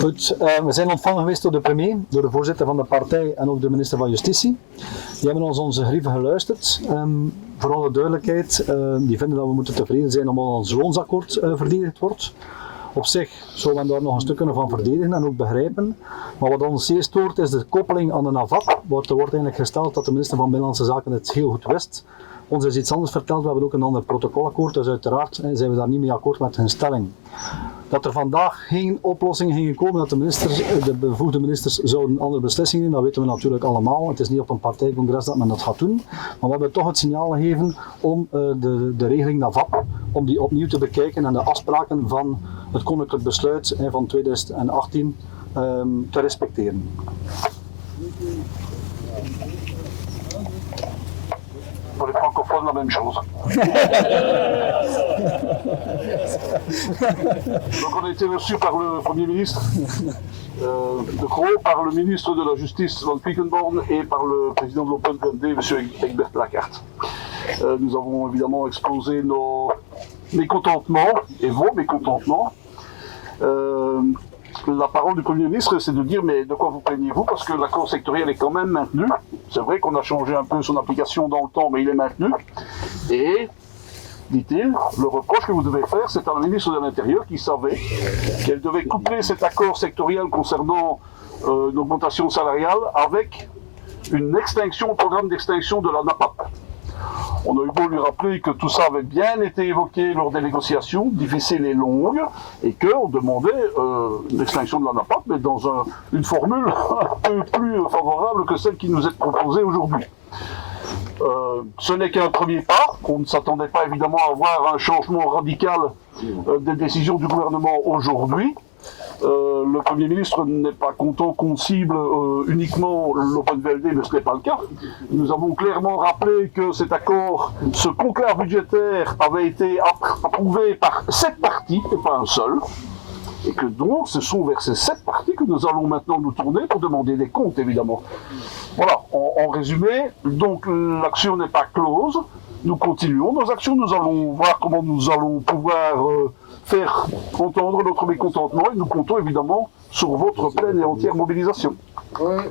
Goed, we zijn ontvangen geweest door de premier, door de voorzitter van de partij en ook de minister van Justitie. Die hebben ons onze grieven geluisterd. Voor alle duidelijkheid, die vinden dat we moeten tevreden zijn omdat ons loonsakkoord verdedigd wordt. Op zich zou men daar nog een stuk kunnen van verdedigen en ook begrijpen. Maar wat ons zeer stoort is de koppeling aan de NAVAP. Er wordt eigenlijk gesteld dat de minister van Binnenlandse Zaken het heel goed wist. Ons is iets anders verteld, we hebben ook een ander protocolakkoord, dus uiteraard zijn we daar niet mee akkoord met hun stelling. Dat er vandaag geen oplossing ging komen, dat de bevoegde ministers zouden andere beslissingen nemen, dat weten we natuurlijk allemaal. Het is niet op een partijcongres dat men dat gaat doen. Maar we hebben toch het signaal gegeven om de regeling NAVAP, om die opnieuw te bekijken en de afspraken van het koninklijk besluit van 2018 te respecteren. Pour les francophones, la même chose. Donc on a été reçu par le Premier ministre de Croo, par le ministre de la Justice Van Quickenborne et par le président de l'Open VLD, M. Egbert Lackaert. Nous avons évidemment exposé nos mécontentements et vos mécontentements. La parole du Premier ministre, c'est de dire mais de quoi vous plaignez-vous, parce que l'accord sectoriel est quand même maintenu. C'est vrai qu'on a changé un peu son application dans le temps, mais il est maintenu. Et, dit-il, le reproche que vous devez faire, c'est à la ministre de l'Intérieur qui savait qu'elle devait coupler cet accord sectoriel concernant une augmentation salariale avec une extinction, un programme d'extinction de la NAPAP. On a eu beau lui rappeler que tout ça avait bien été évoqué lors des négociations, difficiles et longues, et qu'on demandait l'extinction de la NAPAP, mais dans une formule un peu plus favorable que celle qui nous est proposée aujourd'hui. Ce n'est qu'un premier pas. On ne s'attendait pas évidemment à voir un changement radical des décisions du gouvernement aujourd'hui. Le Premier ministre n'est pas content qu'on cible uniquement l'Open VLD, mais ce n'est pas le cas. Nous avons clairement rappelé que cet accord, ce conclave budgétaire avait été approuvé par 7 partis et pas un seul. Et que donc ce sont vers ces 7 partis que nous allons maintenant nous tourner pour demander des comptes évidemment. Voilà, en résumé, donc l'action n'est pas close. Nous continuons nos actions, nous allons voir comment nous allons pouvoir faire entendre notre mécontentement et nous comptons évidemment sur votre pleine et entière mobilisation. Oui.